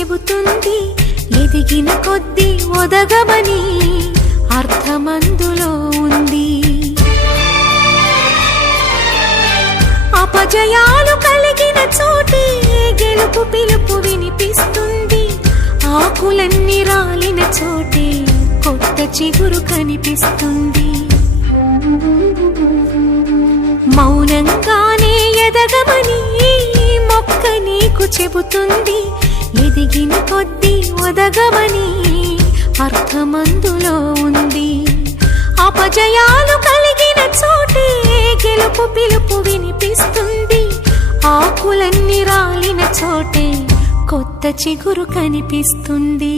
చెబుతుంది, ఎదిగిన కొద్దీ ఒదగమని అర్థమందులో ఉంది. అపజయాలు కలిగిన చోటే గెలుపు పిలుపు వినిపిస్తుంది, ఆకులన్నీ రాలిన చోటే కొత్త చిగురు కనిపిస్తుంది. మౌనంగానే ఎదగమని మొక్క నీకు చెబుతుంది, ఎదిగిన కొద్దీ ఒదగమని అర్థమందులో ఉంది. అపజయాలు కలిగిన చోటే గెలుపు పిలుపు వినిపిస్తుంది, ఆకులన్నీ రాలిన చోటే కొత్త చిగురు కనిపిస్తుంది.